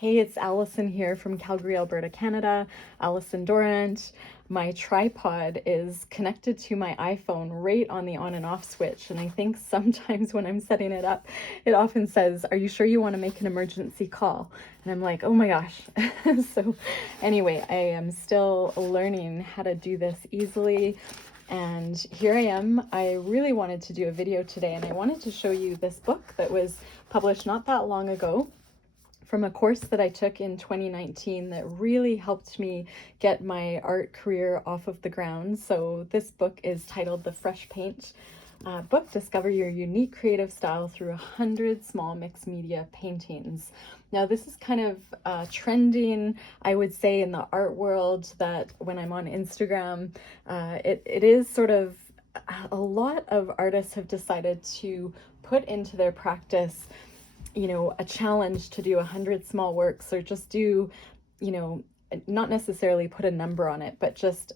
Hey, it's Allison here from Calgary, Alberta, Canada. Allison Dorrant. My tripod is connected to my iPhone right on the on and off switch. And I think sometimes when I'm setting it up, it often says, "Are you sure you want to make an emergency call?" And I'm like, oh my gosh. So anyway, I am still learning how to do this easily. And here I am. I really wanted to do a video today, and I wanted to show you this book that was published not that long ago from a course that I took in 2019 that really helped me get my art career off of the ground. So this book is titled The Fresh Paint Book, Discover Your Unique Creative Style Through 100 Small Mixed Media Paintings. Now this is kind of trending, I would say, in the art world, that when I'm on Instagram, it is sort of, a lot of artists have decided to put into their practice, a challenge to do 100 small works, or just do, not necessarily put a number on it, but just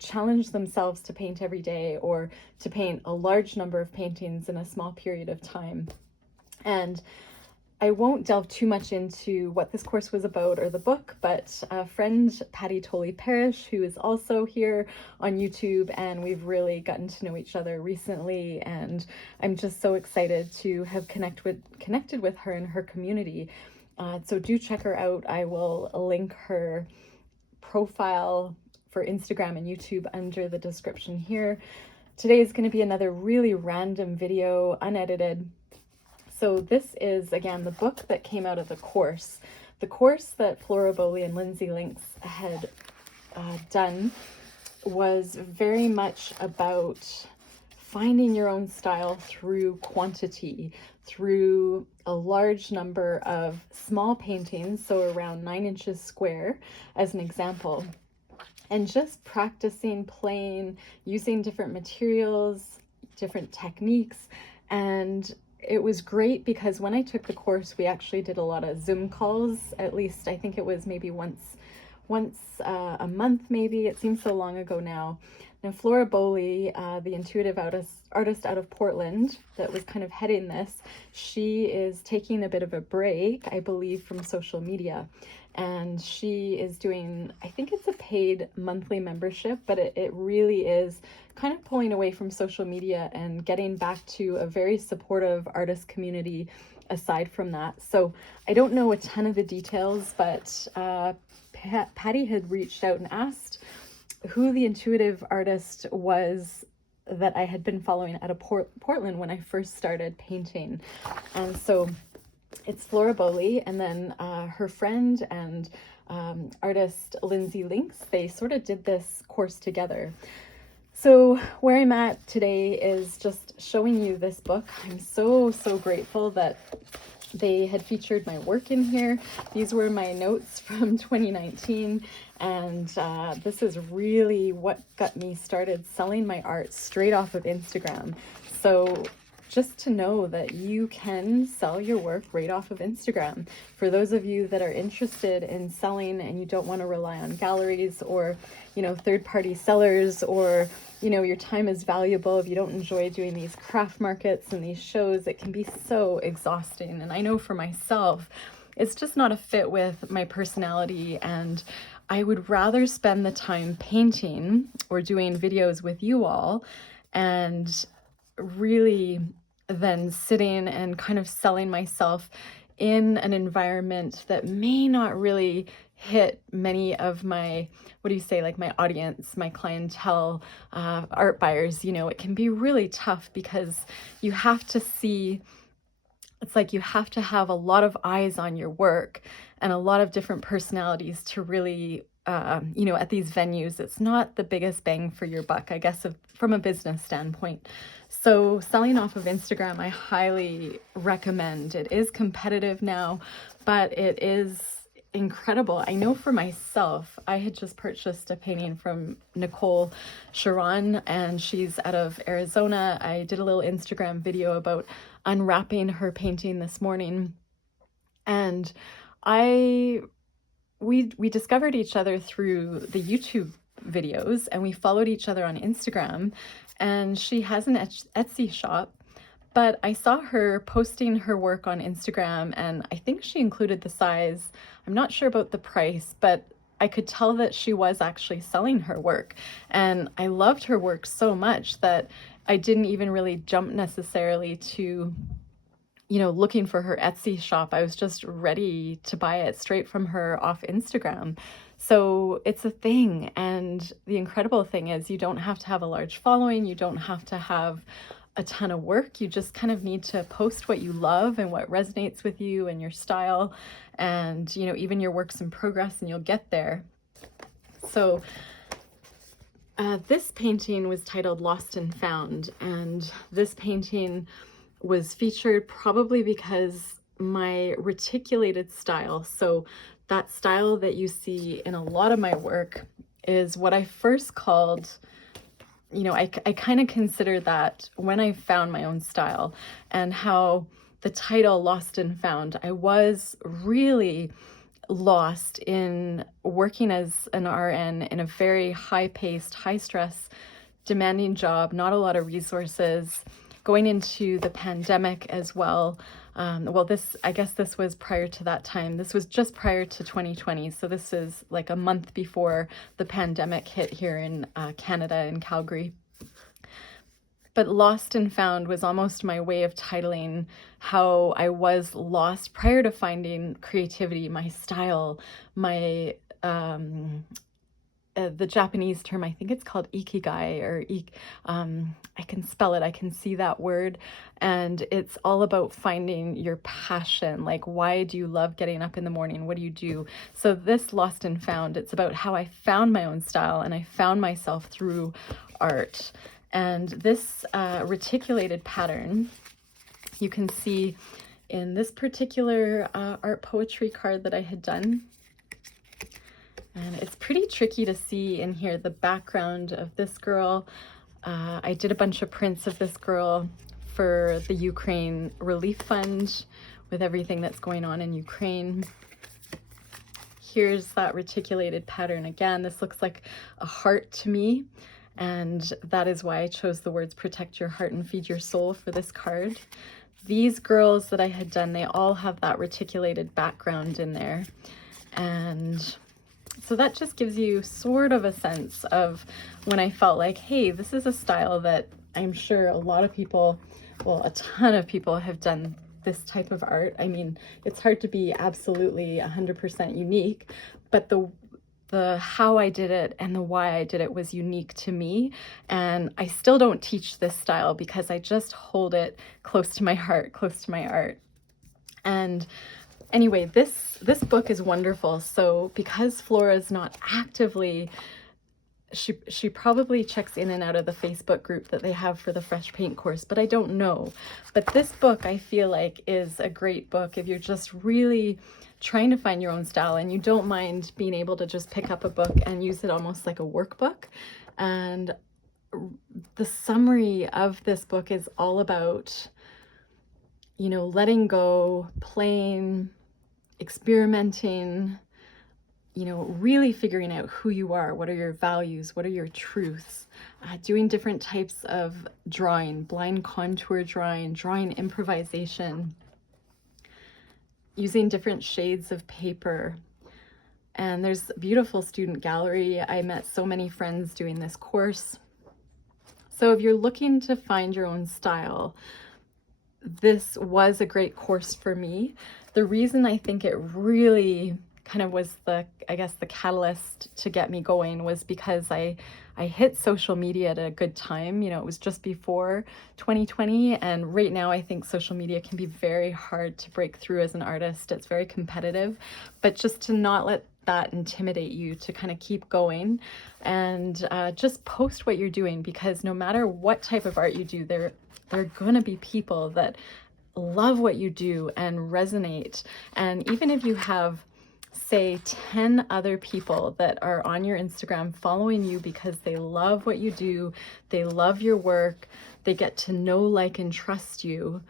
challenge themselves to paint every day, or to paint a large number of paintings in a small period of time. And I won't delve too much into what this course was about or the book, but a friend, Patti Parrish, who is also here on YouTube, and we've really gotten to know each other recently, and I'm just so excited to have connected with her and her community. So do check her out. I will link her profile for Instagram and YouTube under the description here. Today is going to be another really random video, unedited. So this is, again, the book that came out of the course. The course that Flora Bowley and Lynx had done was very much about finding your own style through quantity, through a large number of small paintings, so around 9 inches square, as an example, and just practicing, playing, using different materials, different techniques. And it was great because when I took the course, we actually did a lot of Zoom calls. At least I think it was maybe once a month, maybe. It seems so long ago now. Now, Flora Bowley, the intuitive artist out of Portland that was kind of heading this, she is taking a bit of a break, I believe, from social media. And she is doing, I think it's a paid monthly membership, but it really is kind of pulling away from social media and getting back to a very supportive artist community aside from that. So I don't know a ton of the details, but Patti had reached out and asked who the intuitive artist was that I had been following out of Portland when I first started painting. And so it's Flora Bowley, and then her friend and artist Lynx, they sort of did this course together. So where I'm at today is just showing you this book. I'm so grateful that they had featured my work in here. These were my notes from 2019, and this is really what got me started selling my art straight off of Instagram. So just to know that you can sell your work right off of Instagram. For those of you that are interested in selling and you don't want to rely on galleries or, third-party sellers, or, your time is valuable, if you don't enjoy doing these craft markets and these shows, it can be so exhausting. And I know for myself, it's just not a fit with my personality, and I would rather spend the time painting or doing videos with you all, and really than sitting and kind of selling myself in an environment that may not really hit many of my, like my audience, my clientele, art buyers. It can be really tough because you have to see, it's like you have to have a lot of eyes on your work and a lot of different personalities to really, at these venues, it's not the biggest bang for your buck, I guess, from a business standpoint. So selling off of Instagram, I highly recommend. It is competitive now, but it is incredible. I know for myself, I had just purchased a painting from Nicole Sharon, and she's out of Arizona. I did a little Instagram video about unwrapping her painting this morning, and we discovered each other through the YouTube videos, and we followed each other on Instagram. And she has an Etsy shop, But I saw her posting her work on Instagram, and I think she included the size. I'm not sure about the price, but I could tell that she was actually selling her work. And I loved her work so much that I didn't even really jump necessarily to, looking for her Etsy shop. I was just ready to buy it straight from her off Instagram. So it's a thing. And the incredible thing is you don't have to have a large following. You don't have to have a ton of work. You just kind of need to post what you love and what resonates with you and your style, and even your works in progress, and you'll get there. So this painting was titled Lost and Found, and this painting was featured probably because my reticulated style, so that style that you see in a lot of my work, is what I first called, I kind of consider that when I found my own style, and how the title Lost and Found, I was really lost in working as an RN in a very high-paced, high-stress, demanding job, not a lot of resources, going into the pandemic as well. I guess this was prior to that time. This was just prior to 2020. So this is like a month before the pandemic hit here in Canada, in Calgary. But Lost and Found was almost my way of titling how I was lost prior to finding creativity, my style, my the Japanese term, I think it's called ikigai, or I can spell it, I can see that word, and it's all about finding your passion. Like, why do you love getting up in the morning? What do you do? So this Lost and Found, it's about how I found my own style, and I found myself through art. And this reticulated pattern, you can see in this particular art poetry card that I had done. And it's pretty tricky to see in here the background of this girl. I did a bunch of prints of this girl for the Ukraine Relief Fund with everything that's going on in Ukraine. Here's that reticulated pattern again. This looks like a heart to me, and that is why I chose the words protect your heart and feed your soul for this card. These girls that I had done, they all have that reticulated background in there. And so that just gives you sort of a sense of when I felt like, hey, this is a style that I'm sure a lot of people, well, a ton of people have done this type of art. I mean, it's hard to be absolutely 100% unique, but the how I did it and the why I did it was unique to me. And I still don't teach this style because I just hold it close to my heart, close to my art. And anyway, this book is wonderful. So because Flora is not actively, she probably checks in and out of the Facebook group that they have for the fresh paint course, but I don't know. But this book, I feel like, is a great book if you're just really trying to find your own style and you don't mind being able to just pick up a book and use it almost like a workbook. And the summary of this book is all about, letting go, playing, experimenting, really figuring out who you are, what are your values, what are your truths, doing different types of drawing, blind contour drawing improvisation, using different shades of paper. And there's a beautiful student gallery. I met so many friends doing this course. So if you're looking to find your own style, this was a great course for me. The reason I think it really kind of was the catalyst to get me going was because I hit social media at a good time. It was just before 2020, and right now I think social media can be very hard to break through as an artist. It's very competitive, but just to not let that intimidate you, to kind of keep going and just post what you're doing, because no matter what type of art you do, there are going to be people that love what you do and resonate. And even if you have, say, 10 other people that are on your Instagram following you because they love what you do, they love your work, they get to know, like, and trust you,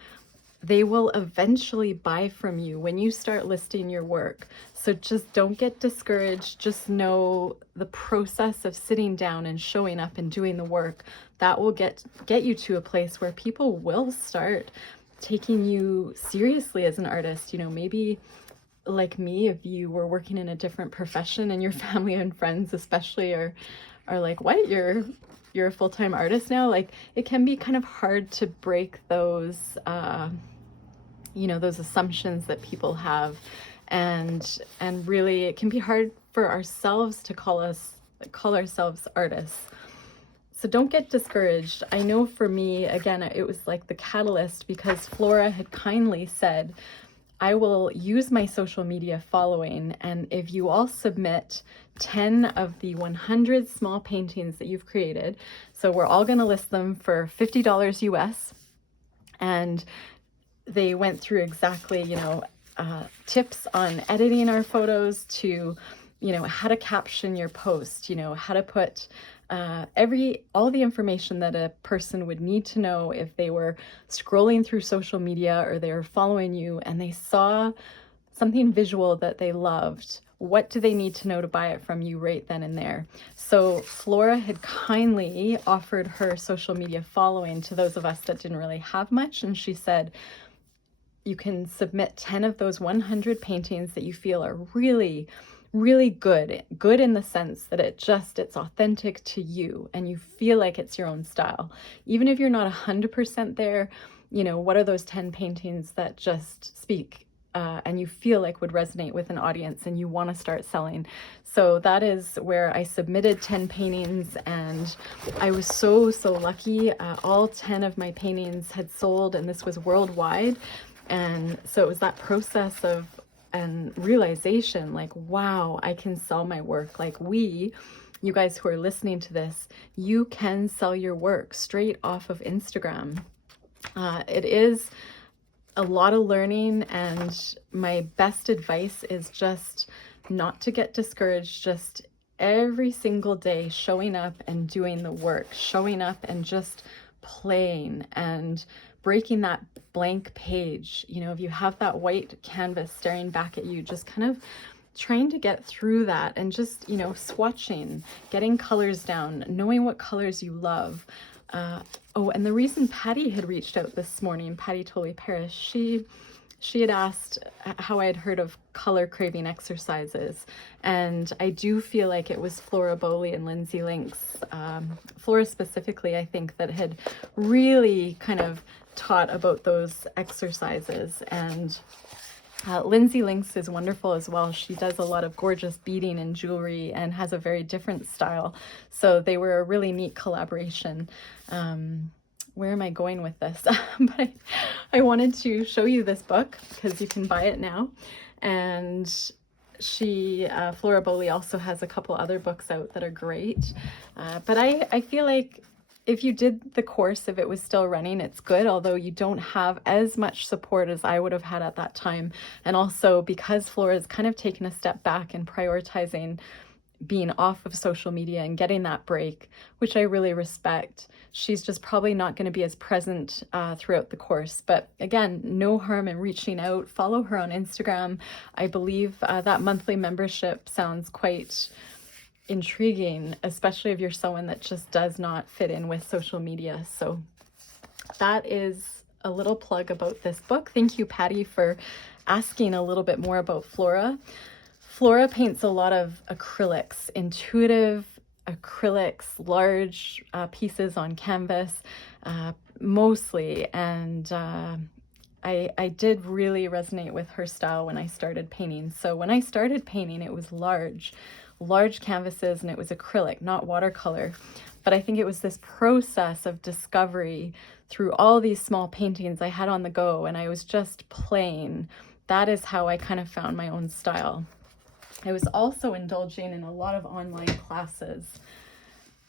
they will eventually buy from you when you start listing your work. So just don't get discouraged. Just know the process of sitting down and showing up and doing the work, that will get you to a place where people will start taking you seriously as an artist. You know, maybe like me, if you were working in a different profession and your family and friends especially are like, what, you're a full-time artist now? Like, it can be kind of hard to break those you know, those assumptions that people have, and really it can be hard for ourselves to call ourselves artists. So don't get discouraged. I know for me, again, it was like the catalyst, because Flora had kindly said, I will use my social media following, and if you all submit 10 of the 100 small paintings that you've created, so we're all going to list them for $50 US, and they went through exactly, you know, tips on editing our photos, to, you know, how to caption your post, you know, how to put all the information that a person would need to know if they were scrolling through social media or they were following you and they saw something visual that they loved. What do they need to know to buy it from you right then and there? So Flora had kindly offered her social media following to those of us that didn't really have much. And she said, you can submit 10 of those 100 paintings that you feel are really, really good in the sense that it's authentic to you and you feel like it's your own style. Even if you're not 100% there, you know, what are those 10 paintings that just speak and you feel like would resonate with an audience and you want to start selling? So that is where I submitted 10 paintings, and I was so lucky. All 10 of my paintings had sold, and this was worldwide. And so it was that process of and realization, like, wow, I can sell my work. Like, you guys who are listening to this, you can sell your work straight off of Instagram. It is a lot of learning, and my best advice is just not to get discouraged. Just every single day showing up and doing the work, showing up and just playing and breaking that blank page. You know, if you have that white canvas staring back at you, just kind of trying to get through that and just, you know, swatching, getting colors down, knowing what colors you love. Oh, and the reason Patti had reached out this morning, Patti Tolley Parrish, she had asked how I had heard of color craving exercises. And I do feel like it was Flora Bowley and Lynzee Lynx, Flora specifically, I think, that had really kind of taught about those exercises. And Lynzee Lynx is wonderful as well. She does a lot of gorgeous beading and jewelry and has a very different style. So they were a really neat collaboration. Where am I going with this? But I wanted to show you this book because you can buy it now. And Flora Bowley also has a couple other books out that are great. But I feel like if you did the course, if it was still running, it's good, although you don't have as much support as I would have had at that time. And also because Flora's kind of taken a step back and prioritizing being off of social media and getting that break, which I really respect. She's just probably not going to be as present throughout the course. But again, no harm in reaching out. Follow her on Instagram. I believe that monthly membership sounds quite intriguing, especially if you're someone that just does not fit in with social media. So that is a little plug about this book. Thank you, Patti, for asking a little bit more about Flora. Flora paints a lot of acrylics, intuitive acrylics, large pieces on canvas, mostly. And I did really resonate with her style when I started painting. So when I started painting, it was large canvases, and it was acrylic, not watercolor. But I think it was this process of discovery through all these small paintings I had on the go, and I was just playing. That is how I kind of found my own style. I was also indulging in a lot of online classes.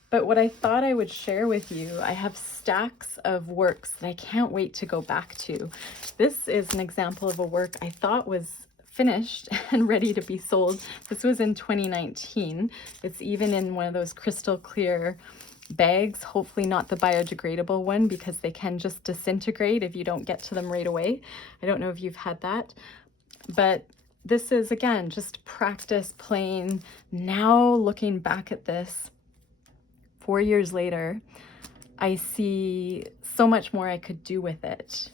But what I thought I would share with you, I have stacks of works that I can't wait to go back to. This is an example of a work I thought was finished and ready to be sold. This was in 2019. It's even in one of those crystal clear bags, hopefully not the biodegradable one, because they can just disintegrate if you don't get to them right away. I don't know if you've had that, but this is, again, just practice playing. Now looking back at this 4 years later, I see so much more I could do with it.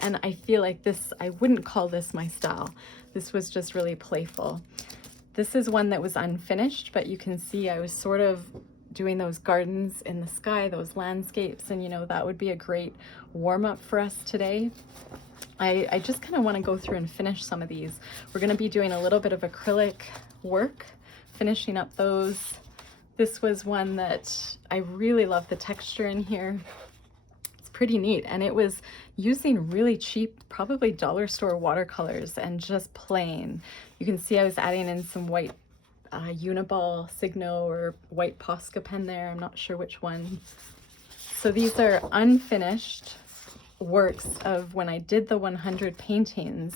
And I feel like this, I wouldn't call this my style. This was just really playful. This is one that was unfinished, but you can see I was sort of doing those gardens in the sky, those landscapes, and you know, that would be a great warm-up for us today. I just kind of want to go through and finish some of these. We're going to be doing a little bit of acrylic work, finishing up those. This was one that I really love the texture in here. It's pretty neat, and it was using really cheap, probably dollar store watercolors and just plain. You can see I was adding in some white Uniball Signo or white Posca pen there. I'm not sure which one. So these are unfinished works of when I did the 100 paintings.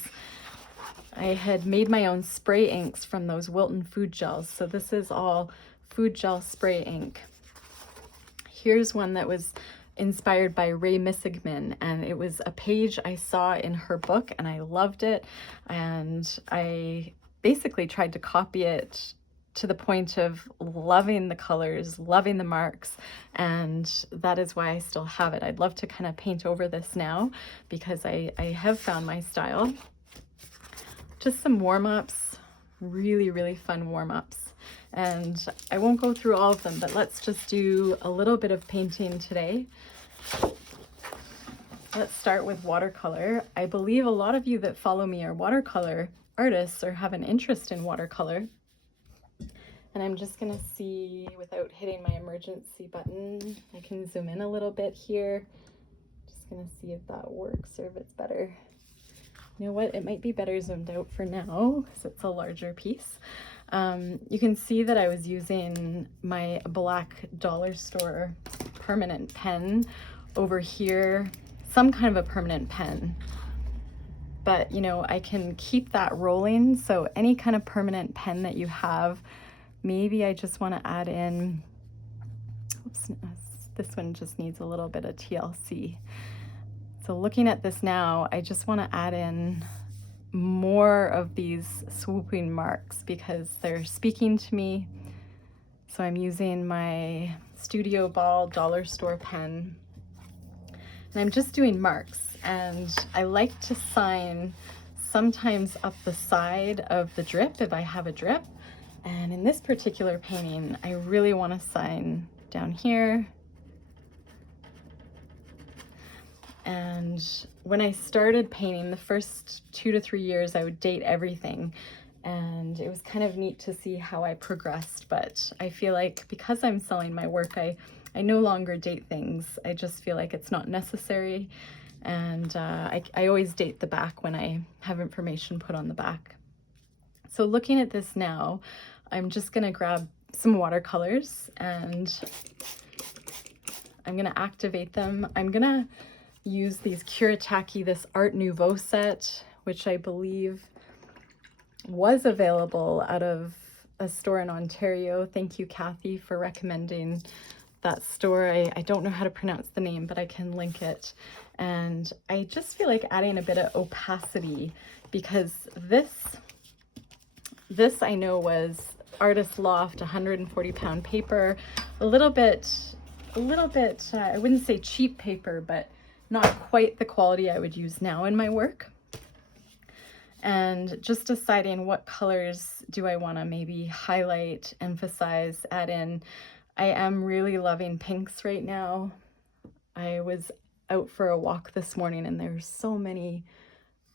I had made my own spray inks from those Wilton food gels. So this is all food gel spray ink. Here's one that was inspired by Ray Missigman, and it was a page I saw in her book and I loved it, and I basically tried to copy it to the point of loving the colors, loving the marks, and that is why I still have it. I'd love to kind of paint over this now because I have found my style. Just some warm-ups, really fun warm-ups. And I won't go through all of them, but let's just do a little bit of painting today. Let's start with watercolor. I believe a lot of you that follow me are watercolor artists or have an interest in watercolor. And I'm just gonna see, without hitting my emergency button, I can zoom in a little bit here. Just gonna see if that works or if it's better. You know what, it might be better zoomed out for now because it's a larger piece. You can see that I was using my black dollar store permanent pen over here, some kind of a permanent pen. But you know, I can keep that rolling, so any kind of permanent pen that you have, maybe I just want to add in, oops, this one just needs a little bit of TLC. So looking at this now, I just want to add in more of these swooping marks because they're speaking to me. So I'm using my Studio Ball dollar store pen, and I'm just doing marks, and I like to sign sometimes up the side of the drip if I have a drip. And in this particular painting, I really want to sign down here. And when I started painting, the first 2 to 3 years, I would date everything. And it was kind of neat to see how I progressed. But I feel like because I'm selling my work, I no longer date things. I just feel like it's not necessary. And I always date the back when I have information put on the back. So looking at this now, I'm just gonna grab some watercolors and I'm gonna activate them. I'm gonna use these Kuretake, this Art Nouveau set, which I believe was available out of a store in Ontario. Thank you, Kathy, for recommending that store. I don't know how to pronounce the name, but I can link it. And I just feel like adding a bit of opacity because this I know was Artist Loft 140 pound paper, a little bit, I wouldn't say cheap paper, but not quite the quality I would use now in my work. And just deciding what colors do I want to maybe highlight, emphasize, add in. I am really loving pinks right now. I was out for a walk this morning and there's so many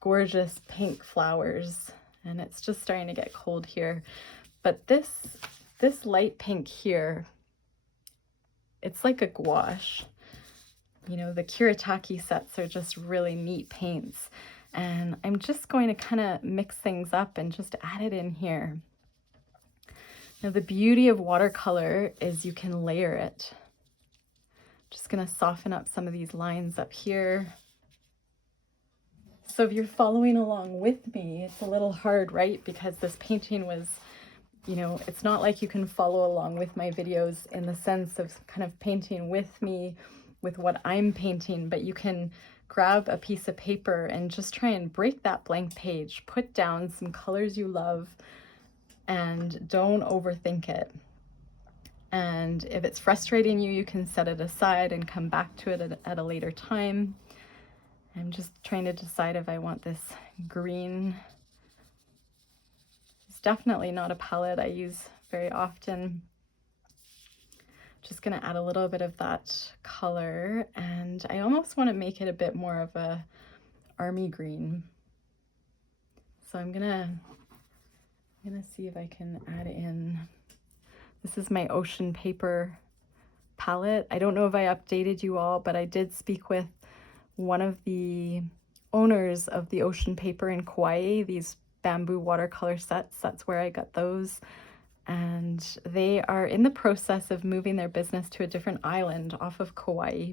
gorgeous pink flowers, and it's just starting to get cold here. But this light pink here, it's like a gouache. You know, the Kuretake sets are just really neat paints. And I'm just going to kind of mix things up and just add it in here. Now the beauty of watercolor is you can layer it. Just going to soften up some of these lines up here. So if you're following along with me, it's a little hard, right? Because this painting was you know, it's not like you can follow along with my videos in the sense of kind of painting with me, with what I'm painting, but you can grab a piece of paper and just try and break that blank page, put down some colors you love, and don't overthink it. And if it's frustrating you, you can set it aside and come back to it at a later time. I'm just trying to decide if I want this green. It's definitely not a palette I use very often. Just gonna add a little bit of that color, and I almost want to make it a bit more of a army green. So I'm gonna see if I can add in. This is my Ocean Paper palette. I don't know if I updated you all, but I did speak with one of the owners of the Ocean Paper in Kauai, these bamboo watercolor sets. That's where I got those. And they are in the process of moving their business to a different island off of Kauai.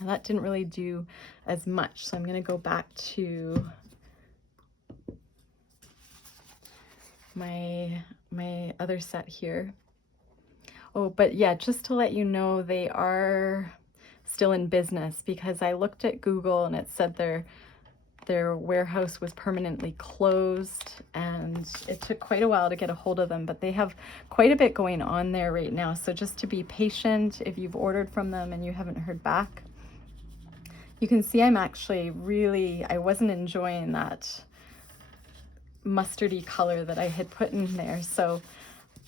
And that didn't really do as much. So I'm going to go back to my other set here. Oh, but yeah, just to let you know, they are still in business, because I looked at Google and it said their warehouse was permanently closed, and it took quite a while to get a hold of them, but they have quite a bit going on there right now. So just to be patient if you've ordered from them and you haven't heard back. You can see I'm actually I wasn't enjoying that mustardy color that I had put in there. So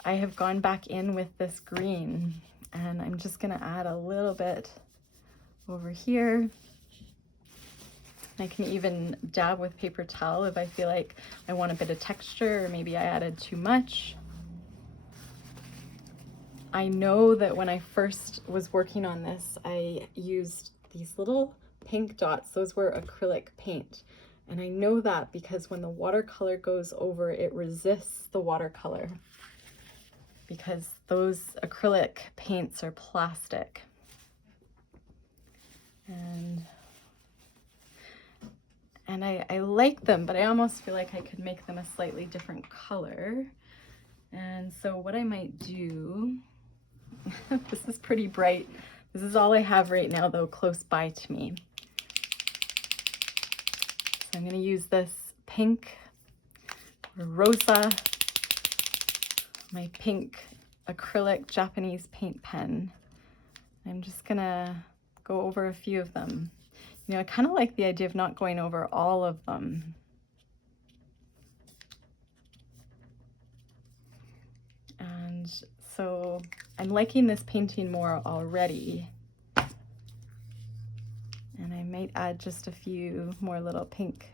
I have gone back in with this green, and I'm just gonna add a little bit over here. I can even dab with paper towel if I feel like I want a bit of texture, or maybe I added too much. I know that when I first was working on this, I used these little pink dots. Those were acrylic paint. And I know that because when the watercolor goes over, it resists the watercolor, because those acrylic paints are plastic. And I like them, but I almost feel like I could make them a slightly different color. And so what I might do, this is pretty bright. This is all I have right now though, close by to me. So I'm gonna use this pink or rosa, my pink acrylic Japanese paint pen. I'm just gonna go over a few of them. You know, I kind of like the idea of not going over all of them. And so I'm liking this painting more already. And I might add just a few more little pink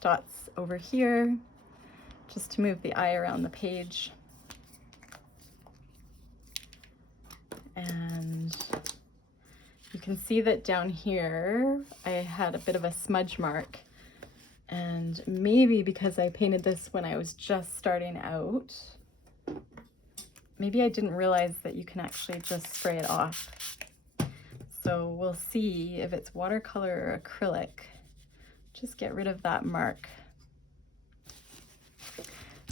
dots over here, just to move the eye around the page. And you can see that down here I had a bit of a smudge mark, and maybe because I painted this when I was just starting out, maybe I didn't realize that you can actually just spray it off. So we'll see if it's watercolor or acrylic. Just get rid of that mark.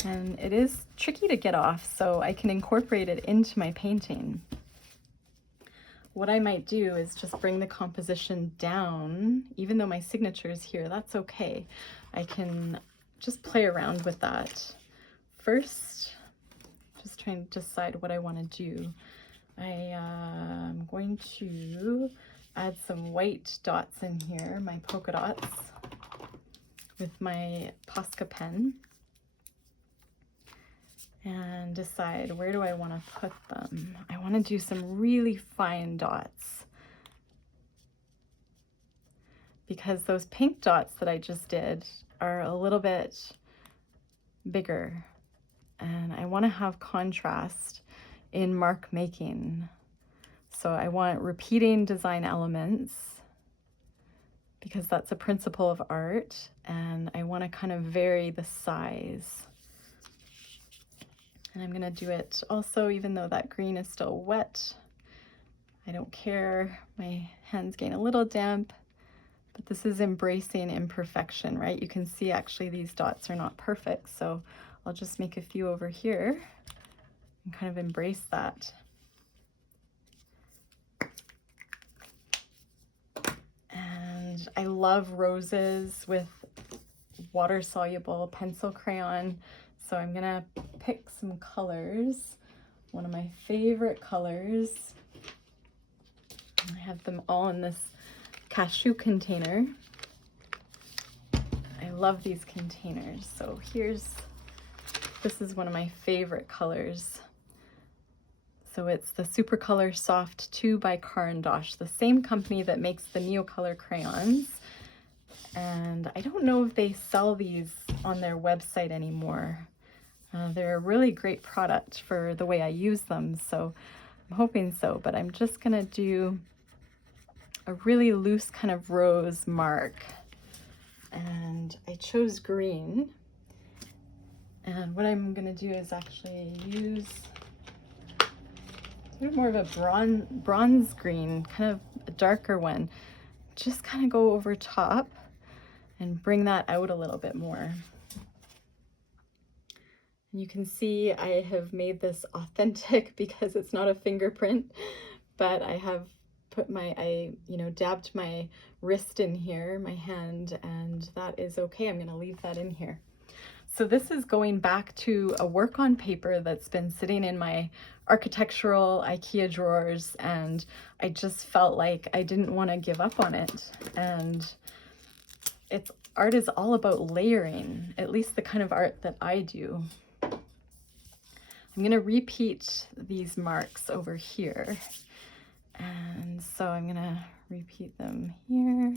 And it is tricky to get off, so I can incorporate it into my painting. What I might do is just bring the composition down. Even though my signature is here, that's okay. I can just play around with that. First, just trying to decide what I want to do. I am going to add some white dots in here, my polka dots, with my Posca pen, and decide where do I want to put them. I want to do some really fine dots, because those pink dots that I just did are a little bit bigger, and I want to have contrast in mark making. So I want repeating design elements, because that's a principle of art, and I want to kind of vary the size. And I'm going to do it also, even though that green is still wet. I don't care. My hand's getting a little damp, but this is embracing imperfection, right? You can see actually these dots are not perfect, so I'll just make a few over here and kind of embrace that. And I love roses with water-soluble pencil crayon, so I'm gonna pick some colors. One of my favorite colors. I have them all in this cashew container. I love these containers. So this is one of my favorite colors. So it's the Supracolour II Soft 2 by Caran D'ache, the same company that makes the Neocolor crayons. And I don't know if they sell these on their website anymore. They're a really great product for the way I use them, so I'm hoping so. But I'm just gonna do a really loose kind of rose mark. And I chose green. And what I'm gonna do is actually use more of a bronze green, kind of a darker one. Just kind of go over top and bring that out a little bit more. And you can see I have made this authentic because it's not a fingerprint, but I have put dabbed my wrist in here, my hand, and that is okay. I'm gonna leave that in here. So this is going back to a work on paper that's been sitting in my architectural IKEA drawers, and I just felt like I didn't want to give up on it. And art is all about layering, at least the kind of art that I do. I'm going to repeat these marks over here. And so I'm going to repeat them here.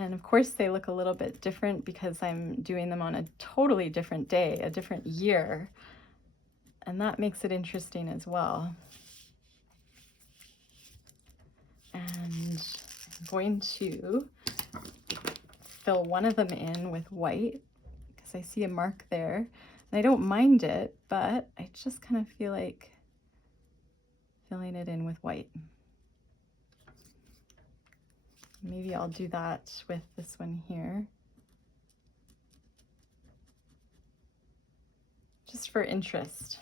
And of course they look a little bit different because I'm doing them on a totally different day, a different year. And that makes it interesting as well. And I'm going to fill one of them in with white because I see a mark there. And I don't mind it, but I just kind of feel like filling it in with white. Maybe I'll do that with this one here. Just for interest.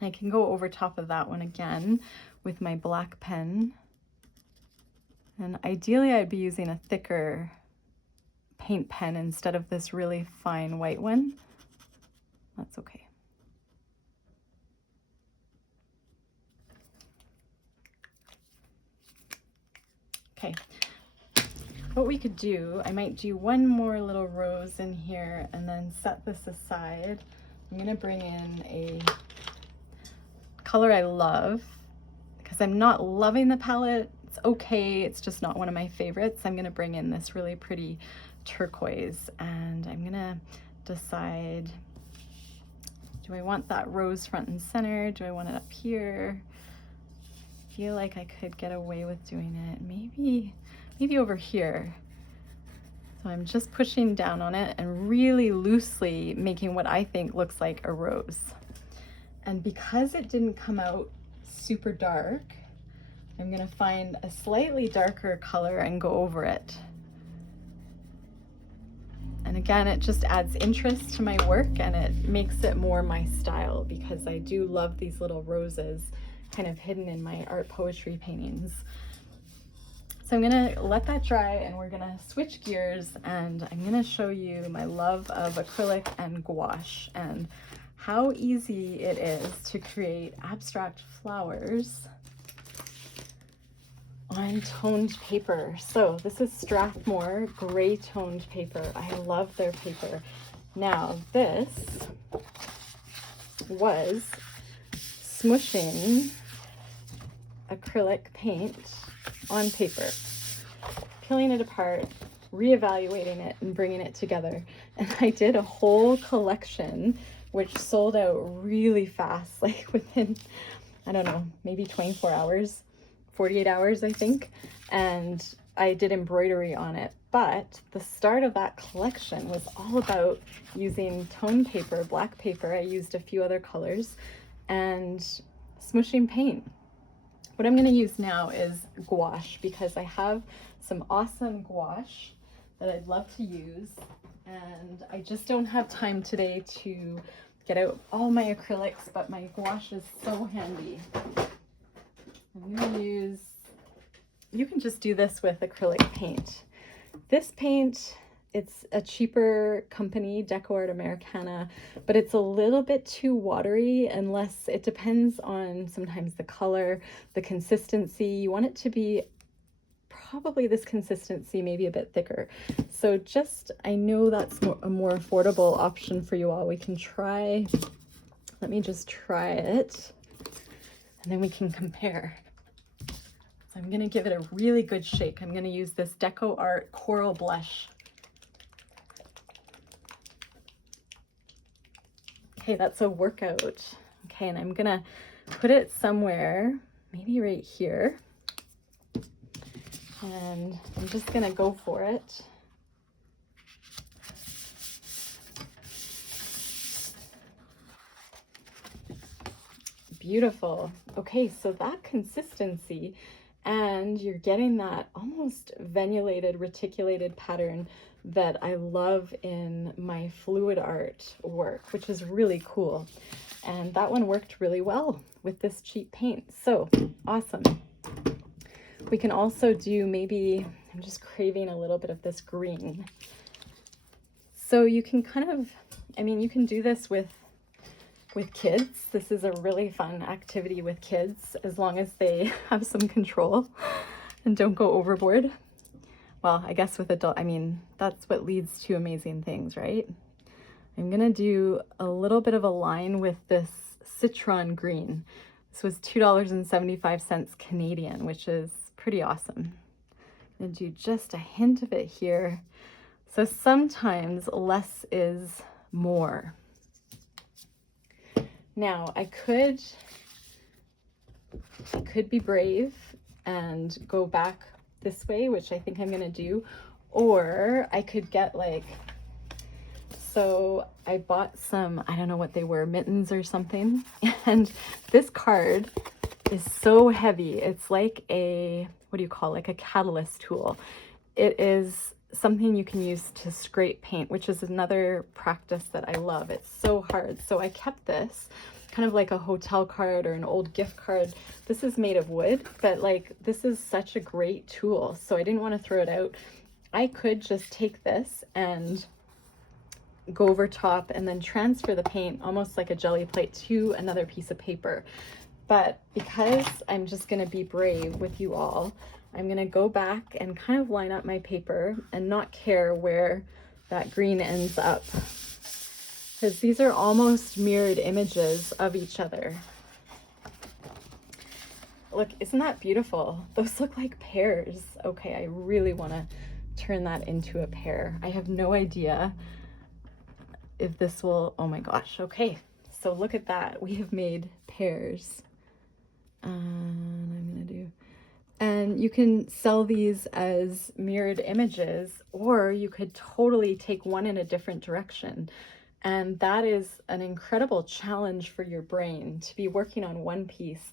I can go over top of that one again with my black pen. And ideally I'd be using a thicker paint pen instead of this really fine white one. That's okay. Okay, what we could do, I might do one more little rose in here and then set this aside. I'm gonna bring in a color I love because I'm not loving the palette. It's okay, it's just not one of my favorites. I'm gonna bring in this really pretty turquoise and I'm gonna decide, do I want that rose front and center? Do I want it up here? I feel like I could get away with doing it maybe over here. So I'm just pushing down on it and really loosely making what I think looks like a rose. And because it didn't come out super dark, I'm gonna find a slightly darker color and go over it. And again, it just adds interest to my work and it makes it more my style because I do love these little roses kind of hidden in my art poetry paintings. So I'm gonna let that dry and we're gonna switch gears and I'm gonna show you my love of acrylic and gouache and how easy it is to create abstract flowers on toned paper. So this is Strathmore gray toned paper. I love their paper. Now this was smooshing acrylic paint on paper, peeling it apart, reevaluating it and bringing it together. And I did a whole collection which sold out really fast, like within, I don't know, maybe 24 hours, 48 hours, I think. And I did embroidery on it. But the start of that collection was all about using toned paper, black paper. I used a few other colors and smooshing paint. What I'm going to use now is gouache, because I have some awesome gouache that I'd love to use, and I just don't have time today to get out all my acrylics, but my gouache is so handy. I'm going to use, you can just do this with acrylic paint. This paint, it's a cheaper company, Decoart Americana, but it's a little bit too watery unless, it depends on sometimes the color, the consistency. You want it to be probably this consistency, maybe a bit thicker. So just, I know that's a more affordable option for you all. We can try, let me just try it, and then we can compare. So I'm gonna give it a really good shake. I'm gonna use this Decoart Coral Blush. Okay, that's a workout. Okay, and I'm gonna put it somewhere, maybe right here. And I'm just gonna go for it. Beautiful. Okay, so that consistency, and you're getting that almost venulated, reticulated pattern that I love in my fluid art work, which is really cool. And that one worked really well with this cheap paint. So awesome. We can also do, maybe, I'm just craving a little bit of this green. So you can kind of, I mean, you can do this with kids. This is a really fun activity with kids, as long as they have some control and don't go overboard. Well, I guess with adult, I mean, that's what leads to amazing things, right? I'm gonna do a little bit of a line with this Citron Green. This was $2.75 Canadian, which is pretty awesome. I'm gonna do just a hint of it here. So sometimes less is more. Now I could be brave and go back this way, which I think I'm gonna do, or I could get like, so I bought some, I don't know what they were, mittens or something, and this card is so heavy. It's like a, what do you call it, like a catalyst tool. It is something you can use to scrape paint, which is another practice that I love. It's so hard. So I kept this kind of like a hotel card or an old gift card. This is made of wood, but like, this is such a great tool. So I didn't want to throw it out. I could just take this and go over top and then transfer the paint almost like a jelly plate to another piece of paper. But because I'm just going to be brave with you all, I'm going to go back and kind of line up my paper and not care where that green ends up, because these are almost mirrored images of each other. Look, isn't that beautiful? Those look like pears. Okay, I really want to turn that into a pear. I have no idea if this will, oh my gosh. Okay, so look at that. We have made pears. I'm gonna do, and you can sell these as mirrored images, or you could totally take one in a different direction. And that is an incredible challenge for your brain, to be working on one piece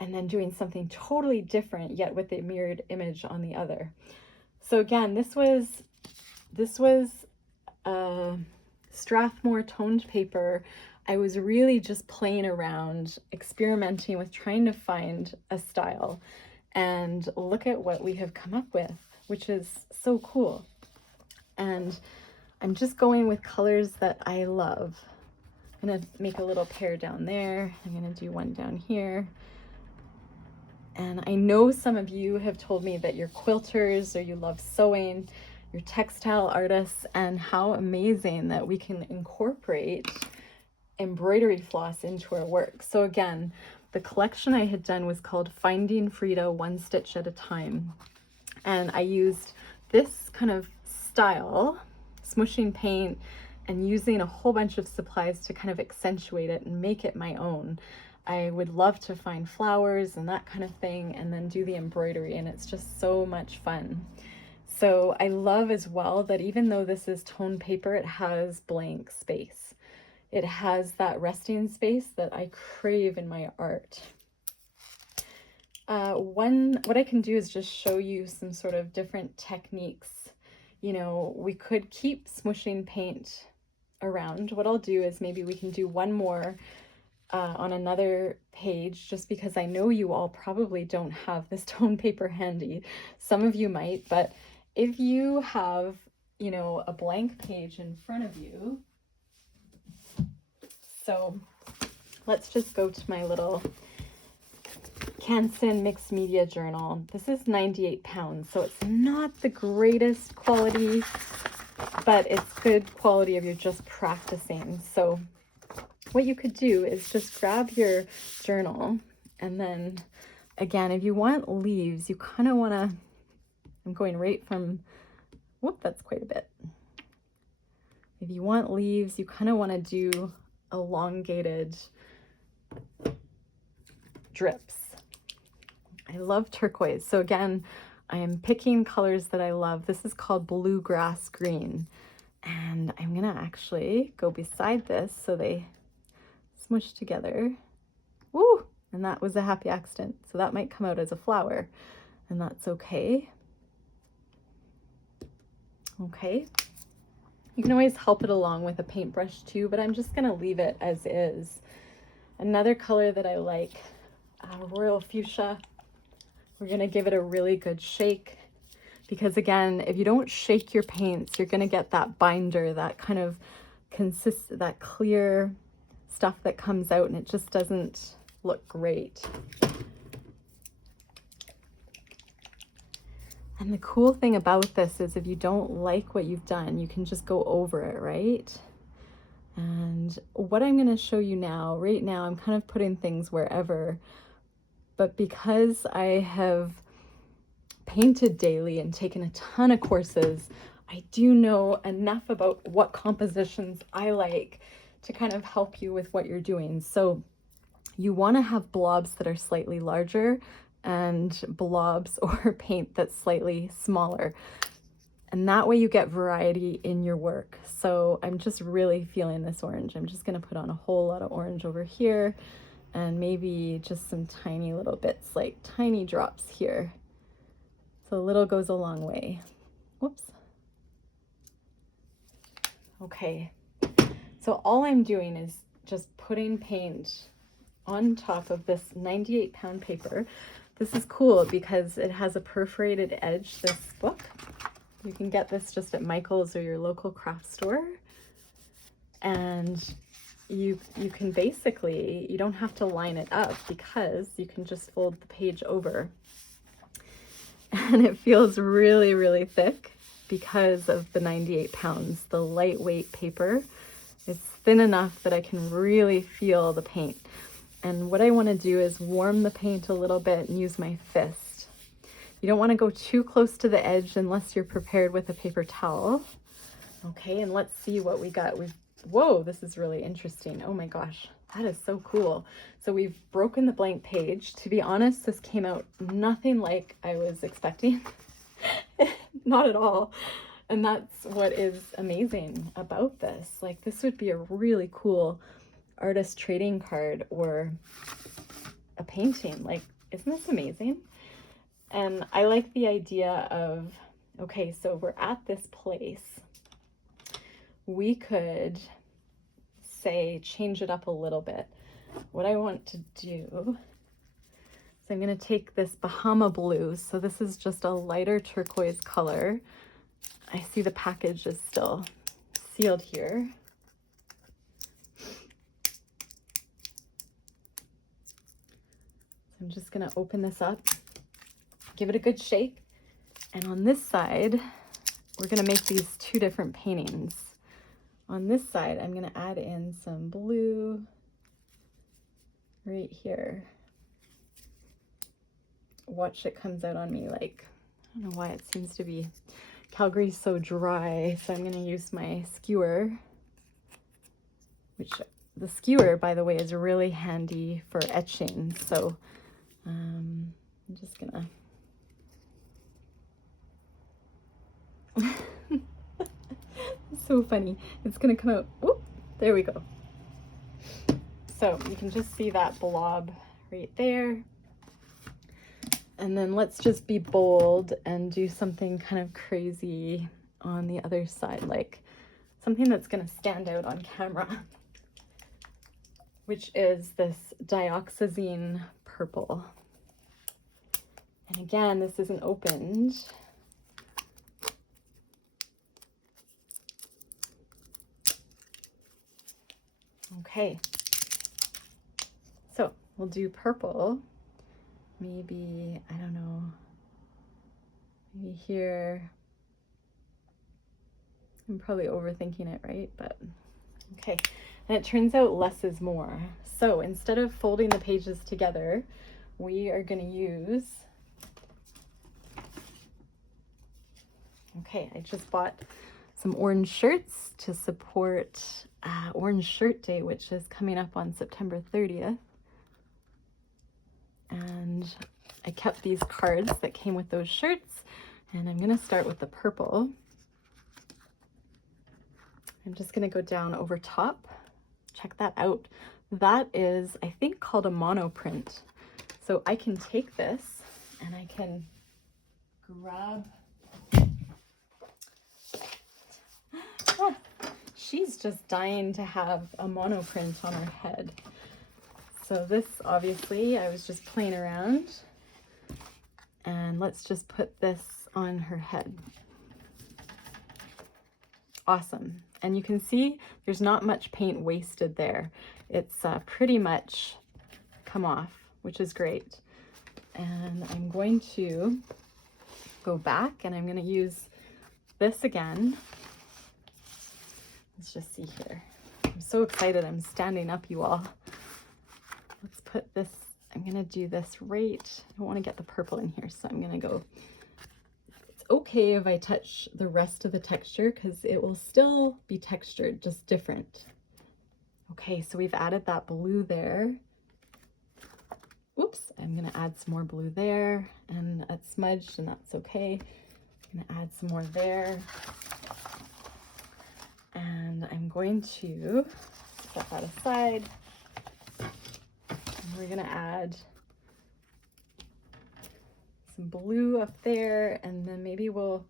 and then doing something totally different, yet with a mirrored image on the other. So again, this was Strathmore toned paper. I was really just playing around, experimenting with trying to find a style, and look at what we have come up with, which is so cool. And I'm just going with colors that I love. I'm gonna make a little pair down there. I'm gonna do one down here. And I know some of you have told me that you're quilters or you love sewing, you're textile artists, and how amazing that we can incorporate embroidery floss into our work. So again, the collection I had done was called Finding Frida One Stitch at a Time. And I used this kind of style, smooshing paint, and using a whole bunch of supplies to kind of accentuate it and make it my own. I would love to find flowers and that kind of thing, and then do the embroidery, and it's just so much fun. So I love as well that even though this is toned paper, it has blank space. It has that resting space that I crave in my art. what I can do is just show you some sort of different techniques. You know, we could keep smooshing paint around. What I'll do is maybe we can do one more on another page, just because I know you all probably don't have this tone paper handy. Some of you might, but if you have, you know, a blank page in front of you. So let's just go to my little Canson mixed media journal. This is 98 pounds, so it's not the greatest quality, but it's good quality if you're just practicing. So what you could do is just grab your journal, and then again, if you want leaves, you kind of want to, I'm going right from, whoop, that's quite a bit. If you want leaves, you kind of want to do elongated drips. I love turquoise. So again, I am picking colors that I love. This is called bluegrass green. And I'm gonna actually go beside this so they smush together. Woo! And that was a happy accident. So that might come out as a flower, and that's okay. Okay. You can always help it along with a paintbrush too, but I'm just gonna leave it as is. Another color that I like, royal fuchsia. We're gonna give it a really good shake, because again, if you don't shake your paints, you're gonna get that binder, that kind of that clear stuff that comes out, and it just doesn't look great. And the cool thing about this is if you don't like what you've done, you can just go over it, right? And what I'm gonna show you now, right now, I'm kind of putting things wherever, but because I have painted daily and taken a ton of courses, I do know enough about what compositions I like to kind of help you with what you're doing. So you want to have blobs that are slightly larger and blobs or paint that's slightly smaller. And that way you get variety in your work. So I'm just really feeling this orange. I'm just going to put on a whole lot of orange over here, and maybe just some tiny little bits, like tiny drops here. So a little goes a long way. Whoops. Okay. So all I'm doing is just putting paint on top of this 98 pound paper. This is cool because it has a perforated edge, this book. You can get this just at Michael's or your local craft store. And you can basically, you don't have to line it up because you can just fold the page over. And it feels really, really thick because of the 98 pounds. The lightweight paper is thin enough that I can really feel the paint. And what I want to do is warm the paint a little bit and use my fist. You don't want to go too close to the edge unless you're prepared with a paper towel. Okay, and let's see what we got. Whoa, this is really interesting. Oh my gosh, that is so cool. So we've broken the blank page. To be honest, this came out nothing like I was expecting. Not at all. And that's what is amazing about this. Like, this would be a really cool artist trading card or a painting. Like, isn't this amazing? And I like the idea of, okay, so we're at this place. We could say, change it up a little bit. What I want to do is I'm going to take this Bahama blue. So this is just a lighter turquoise color. I see the package is still sealed here. I'm just going to open this up, give it a good shake. And on this side, we're going to make these two different paintings. On this side, I'm going to add in some blue right here. Watch, it comes out on me like, I don't know why it seems to be, Calgary's so dry. So I'm going to use my skewer, which the skewer, by the way, is really handy for etching. So I'm just going to... So funny. It's gonna come out. Whoop, there we go. So you can just see that blob right there. And then let's just be bold and do something kind of crazy on the other side, like something that's going to stand out on camera, which is this dioxazine purple. And again, this isn't opened. Okay, so we'll do purple. Maybe, I don't know, maybe here. I'm probably overthinking it, right? But okay, and it turns out less is more. So instead of folding the pages together, we are going to use, okay, I just bought some orange shirts to support Orange Shirt Day, which is coming up on September 30th. And I kept these cards that came with those shirts, and I'm going to start with the purple. I'm just going to go down over top. Check that out. That is, I think, called a monoprint. So I can take this and I can grab, she's just dying to have a monoprint on her head. So this, obviously, I was just playing around, and let's just put this on her head. Awesome. And you can see there's not much paint wasted there. It's pretty much come off, which is great. And I'm going to go back and I'm going to use this again. Let's just see here. I'm so excited. I'm standing up, you all. Let's put this, I'm going to do this right. I don't want to get the purple in here, so I'm going to go. It's okay if I touch the rest of the texture because it will still be textured, just different. Okay, so we've added that blue there. Oops, I'm going to add some more blue there, and it's smudged, and that's okay. I'm going to add some more there. And I'm going to set that aside. We're going to add some blue up there, and then maybe we'll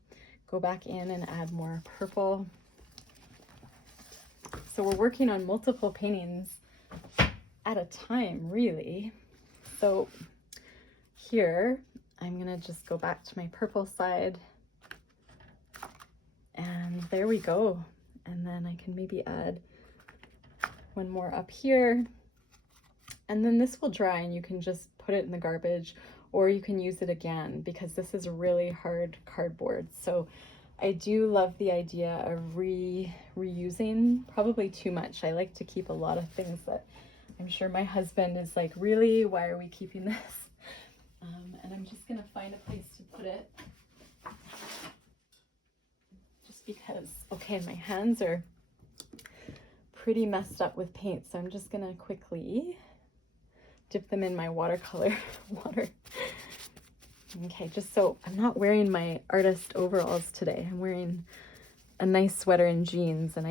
go back in and add more purple. So we're working on multiple paintings at a time, really. So here, I'm going to just go back to my purple side, and there we go. And then I can maybe add one more up here. And then this will dry and you can just put it in the garbage, or you can use it again because this is really hard cardboard. So I do love the idea of reusing, probably too much. I like to keep a lot of things that I'm sure my husband is like, really, why are we keeping this? And I'm just gonna find a place to put it. Just because, okay, my hands are pretty messed up with paint. So I'm just gonna quickly dip them in my watercolor water. Okay, just so I'm not wearing my artist overalls today. I'm wearing a nice sweater and jeans, and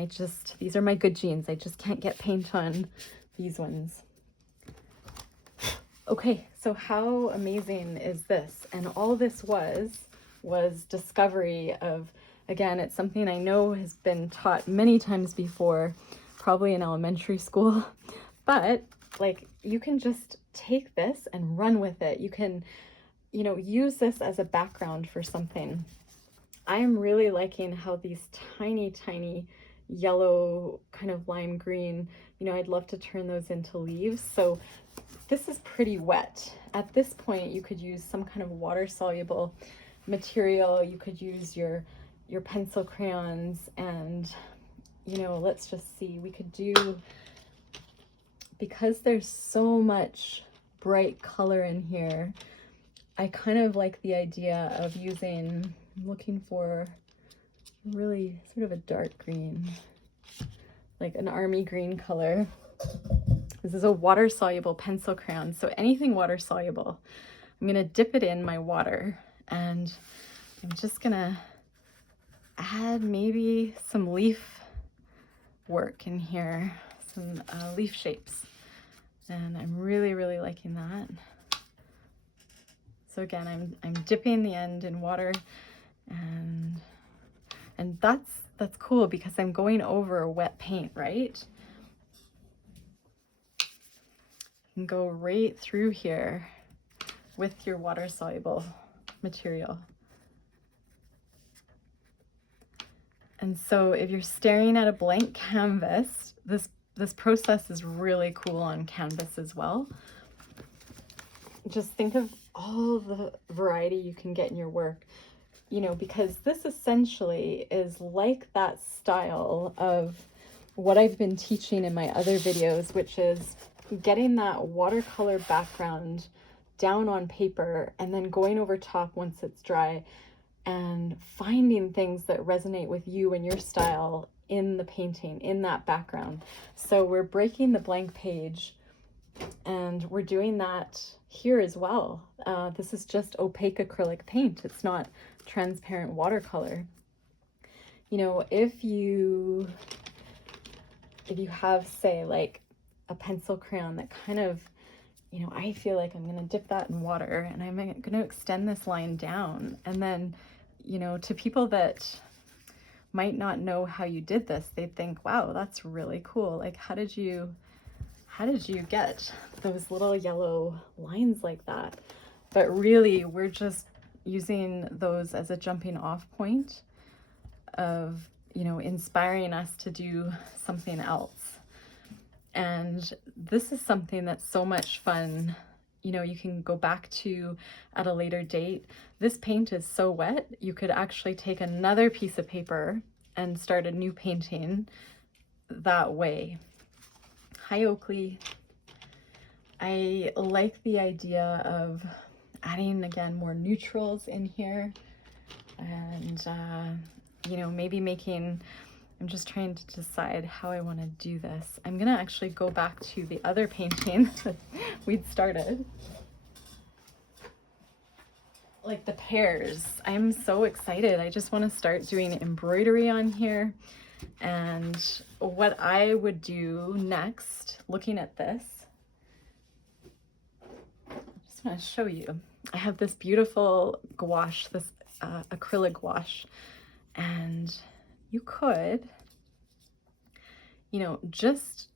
these are my good jeans. I just can't get paint on these ones. Okay, so how amazing is this? And all this was discovery of, again, it's something I know has been taught many times before, probably in elementary school, but like you can just take this and run with it. You can, you know, use this as a background for something. I am really liking how these tiny, tiny yellow, kind of lime green, you know, I'd love to turn those into leaves. So this is pretty wet. At this point, you could use some kind of water-soluble material. You could use your pencil crayons, and, you know, let's just see, we could do, because there's so much bright color in here, I kind of like the idea of using, I'm looking for really sort of a dark green, like an army green color. This is a water-soluble pencil crayon, so anything water-soluble. I'm gonna dip it in my water, and I'm just gonna add maybe some leaf work in here, some leaf shapes. And I'm really, really liking that. So again, I'm dipping the end in water, and that's cool because I'm going over wet paint, right? You can go right through here with your water soluble material. And so if you're staring at a blank canvas, this process is really cool on canvas as well. Just think of all the variety you can get in your work, you know, because this essentially is like that style of what I've been teaching in my other videos, which is getting that watercolor background down on paper and then going over top once it's dry and finding things that resonate with you and your style in the painting, in that background. So we're breaking the blank page, and we're doing that here as well. This is just opaque acrylic paint. It's not transparent watercolor. You know, if you have, say, like a pencil crayon that kind of, you know, I feel like I'm going to dip that in water and I'm going to extend this line down. And then, you know, to people that might not know how you did this, they'd think, wow, that's really cool. Like, how did you get those little yellow lines like that? But really, we're just using those as a jumping off point of, you know, inspiring us to do something else. And this is something that's so much fun. You know, you can go back to at a later date. This paint is so wet, you could actually take another piece of paper and start a new painting that way. Hi, Oakley. I like the idea of adding, again, more neutrals in here. And, you know, maybe making, I'm just trying to decide how I want to do this. I'm going to actually go back to the other painting that we'd started. Like the pears. I'm so excited. I just want to start doing embroidery on here. And what I would do next, looking at this, I just want to show you. I have this beautiful gouache, this acrylic gouache, and you could, you know, just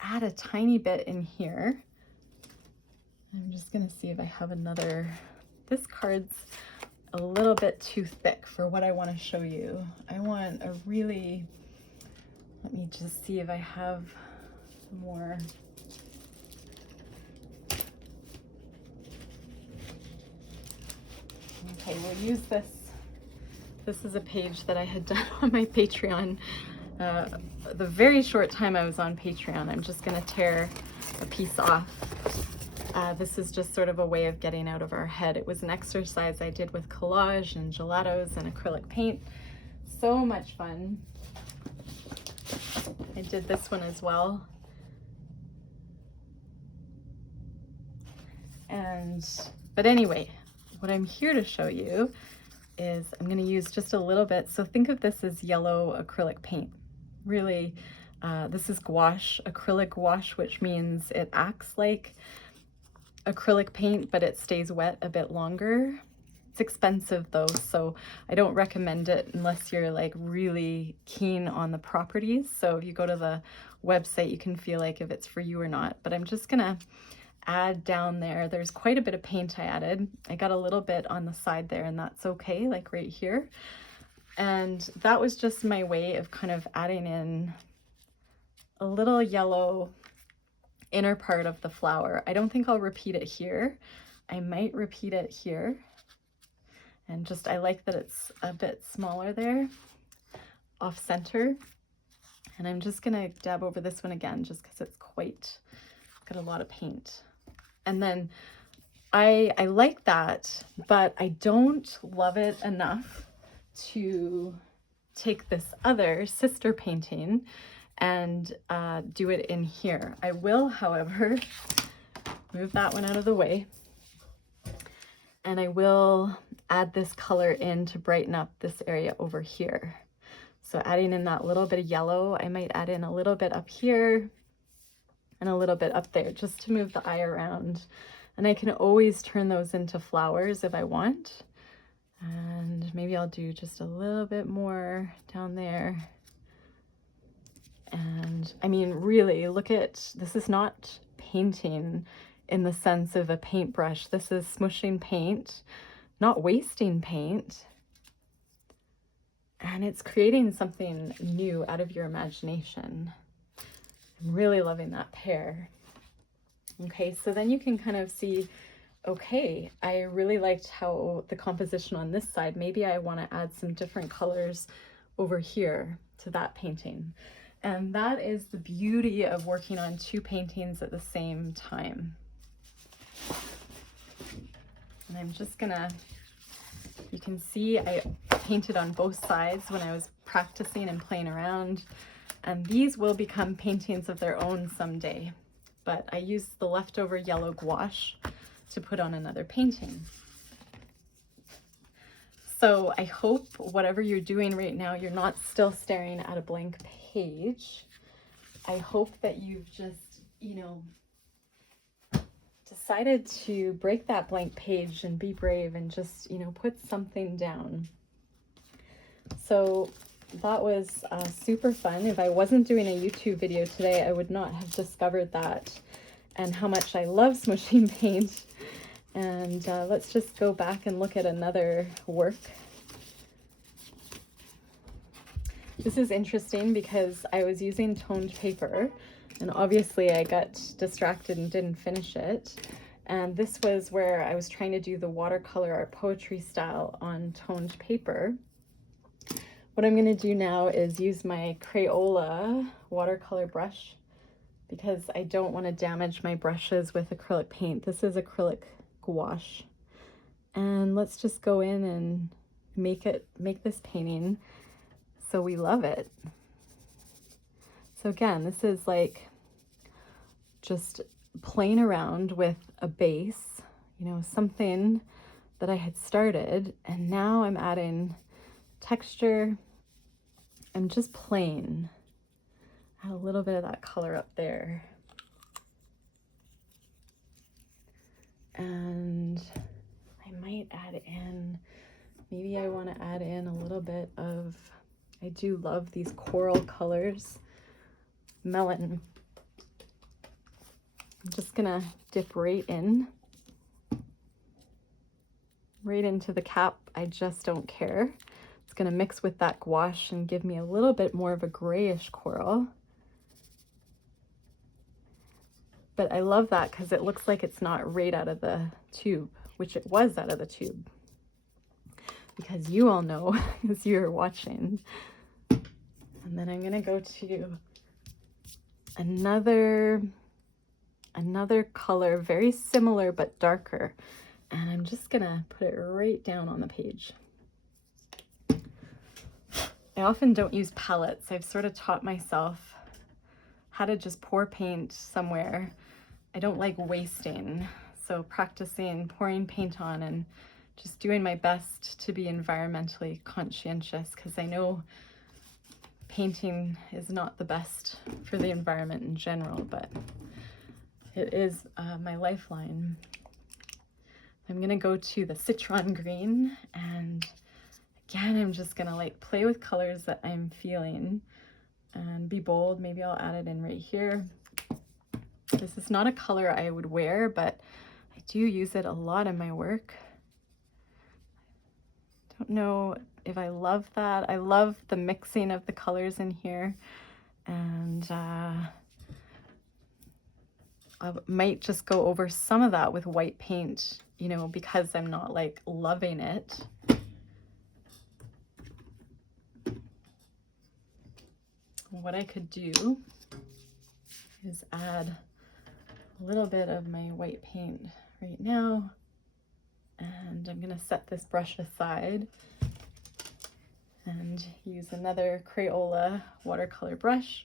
add a tiny bit in here. I'm just going to see if I have another. This card's a little bit too thick for what I want to show you. I want a really, let me just see if I have more. Okay, we'll use this. This is a page that I had done on my Patreon. The very short time I was on Patreon, I'm just going to tear a piece off. This is just sort of a way of getting out of our head. It was an exercise I did with collage and gelatos and acrylic paint. So much fun. I did this one as well. But anyway, what I'm here to show you is I'm going to use just a little bit. So think of this as yellow acrylic paint. Really, this is gouache, acrylic gouache, which means it acts like acrylic paint, but it stays wet a bit longer. It's expensive though, so I don't recommend it unless you're like really keen on the properties. So if you go to the website, you can feel like if it's for you or not. But I'm just gonna add down there. There's quite a bit of paint I added. I got a little bit on the side there, and that's okay, like right here. And that was just my way of kind of adding in a little yellow inner part of the flower. I don't think I'll repeat it here. I might repeat it here. And just, I like that it's a bit smaller there, off center. And I'm just gonna dab over this one again, just because it's got a lot of paint. And then I like that, but I don't love it enough to take this other sister painting and do it in here. I will, however, move that one out of the way, and I will add this color in to brighten up this area over here. So adding in that little bit of yellow, I might add in a little bit up here and a little bit up there, just to move the eye around. And I can always turn those into flowers if I want. And maybe I'll do just a little bit more down there. And I mean, really, look at, this is not painting in the sense of a paintbrush. This is smooshing paint, not wasting paint. And it's creating something new out of your imagination. I'm really loving that pair. Okay, so then you can kind of see, okay, I really liked how the composition on this side, maybe I want to add some different colors over here to that painting. And that is the beauty of working on two paintings at the same time. And I'm just gonna, you can see I painted on both sides when I was practicing and playing around. And these will become paintings of their own someday. But I used the leftover yellow gouache to put on another painting. So I hope whatever you're doing right now, you're not still staring at a blank page. I hope that you've just, you know, decided to break that blank page and be brave and just, you know, put something down. So that was super fun. If I wasn't doing a YouTube video today, I would not have discovered that and how much I love smooshing paint. And let's just go back and look at another work. This is interesting because I was using toned paper and obviously I got distracted and didn't finish it. And this was where I was trying to do the watercolor art poetry style on toned paper. What I'm going to do now is use my Crayola watercolor brush because I don't want to damage my brushes with acrylic paint. This is acrylic gouache. And let's just go in and make this painting so we love it. So again, this is like just playing around with a base, you know, something that I had started, and now I'm adding texture. I'm just playing. Add a little bit of that color up there. And I might add in, maybe I want to add in a little bit of, I do love these coral colors. Melon. I'm just gonna dip right in, right into the cap. I just don't care. It's gonna mix with that gouache and give me a little bit more of a grayish coral. But I love that because it looks like it's not right out of the tube, which it was out of the tube. Because you all know as you're watching. And then I'm gonna go to another color, very similar but darker. And I'm just gonna put it right down on the page. I often don't use palettes. I've sort of taught myself how to just pour paint somewhere. I don't like wasting. So practicing pouring paint on and just doing my best to be environmentally conscientious, because I know painting is not the best for the environment in general, but it is my lifeline. I'm gonna go to the citron green, and again, I'm just gonna like play with colors that I'm feeling and be bold. Maybe I'll add it in right here. This is not a color I would wear, but I do use it a lot in my work. Don't know if I love that. I love the mixing of the colors in here, and I might just go over some of that with white paint, you know, because I'm not like loving it. What I could do is add a little bit of my white paint right now, and I'm gonna set this brush aside and use another Crayola watercolor brush.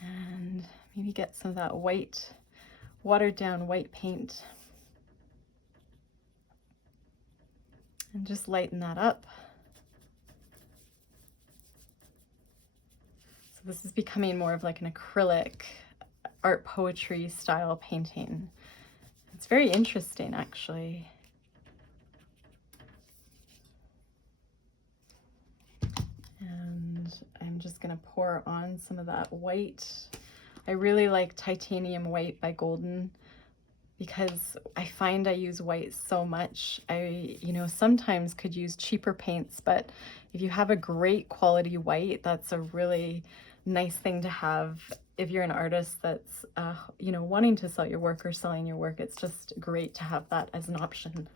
And maybe get some of that white, watered down white paint. And just lighten that up. So this is becoming more of like an acrylic art poetry style painting. It's very interesting, actually. And I'm just gonna pour on some of that white. I really like Titanium White by Golden because I find I use white so much. I, you know, sometimes could use cheaper paints, but if you have a great quality white, that's a really nice thing to have if you're an artist that's, you know, wanting to sell your work or selling your work. It's just great to have that as an option.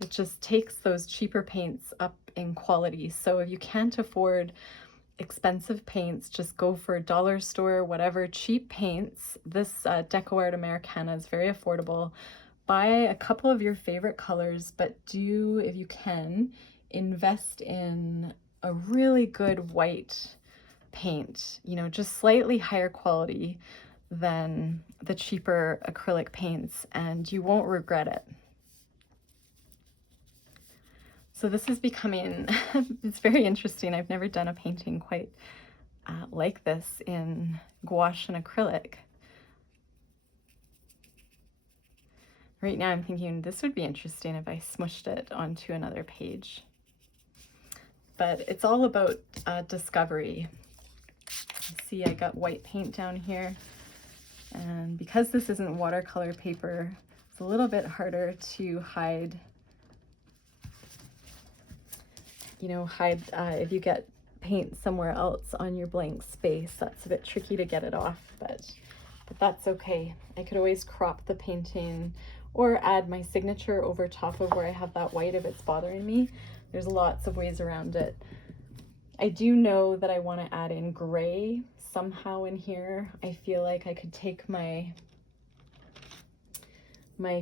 It just takes those cheaper paints up in quality. So if you can't afford expensive paints, just go for a dollar store, whatever, cheap paints. This Decoart Americana is very affordable. Buy a couple of your favorite colors, but do, if you can, invest in a really good white paint, you know, just slightly higher quality than the cheaper acrylic paints, and you won't regret it. So this is becoming, it's very interesting. I've never done a painting quite like this in gouache and acrylic. Right now I'm thinking this would be interesting if I smushed it onto another page. But it's all about discovery. You see, I got white paint down here. And because this isn't watercolor paper, it's a little bit harder to hide, you know, if you get paint somewhere else on your blank space. That's a bit tricky to get it off, but that's okay. I could always crop the painting or add my signature over top of where I have that white if it's bothering me. There's lots of ways around it. I do know that I want to add in gray somehow in here. I feel like I could take my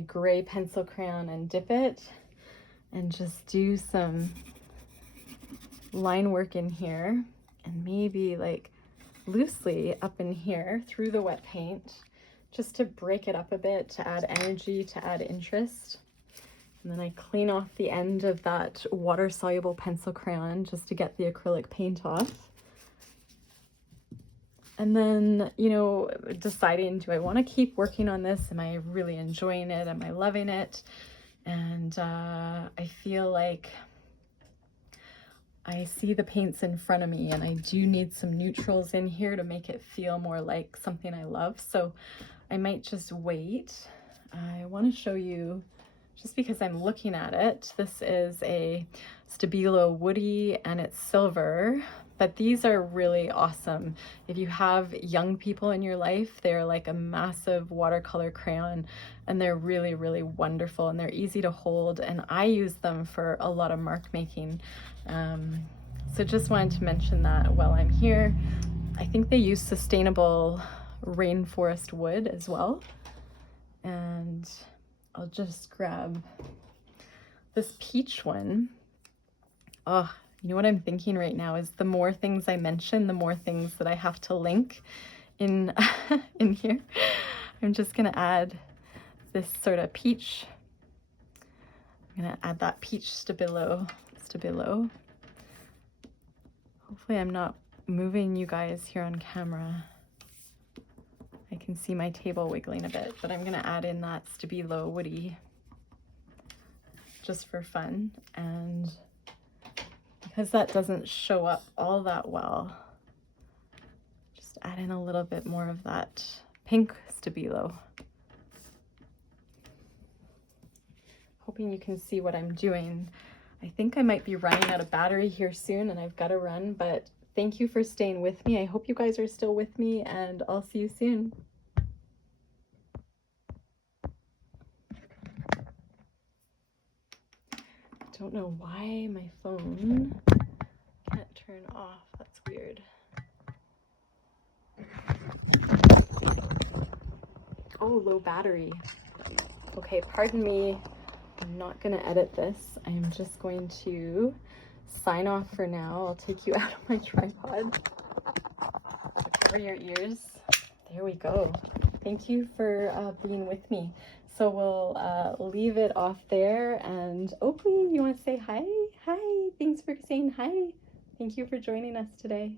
gray pencil crayon and dip it and just do some line work in here, and maybe like loosely up in here through the wet paint, just to break it up a bit, to add energy, to add interest. And then I clean off the end of that water-soluble pencil crayon just to get the acrylic paint off. And then, you know, deciding, do I want to keep working on this? Am I really enjoying it? Am I loving it? And I feel like I see the paints in front of me, and I do need some neutrals in here to make it feel more like something I love. So I might just wait. I want to show you, just because I'm looking at it, this is a Stabilo Woody and it's silver, but these are really awesome. If you have young people in your life, they're like a massive watercolor crayon, and they're really, really wonderful, and they're easy to hold, and I use them for a lot of mark making. So just wanted to mention that while I'm here. I think they use sustainable rainforest wood as well. And I'll just grab this peach one. Oh, you know what I'm thinking right now is the more things I mention, the more things that I have to link in in here. I'm just gonna add this sort of peach. I'm gonna add that peach Stabilo. Hopefully I'm not moving you guys here on camera. I can see my table wiggling a bit, but I'm gonna add in that Stabilo Woody just for fun. And because that doesn't show up all that well, just add in a little bit more of that pink Stabilo. Hoping you can see what I'm doing. I think I might be running out of battery here soon, and I've got to run, but thank you for staying with me. I hope you guys are still with me, and I'll see you soon. Don't know why my phone can't turn off. That's weird. Oh, low battery. Okay, pardon me. I'm not going to edit this. I am just going to sign off for now. I'll take you out of my tripod. Cover your ears. There we go. Thank you for being with me. So we'll leave it off there. And Oakley, you want to say hi? Hi. Thanks for saying hi. Thank you for joining us today.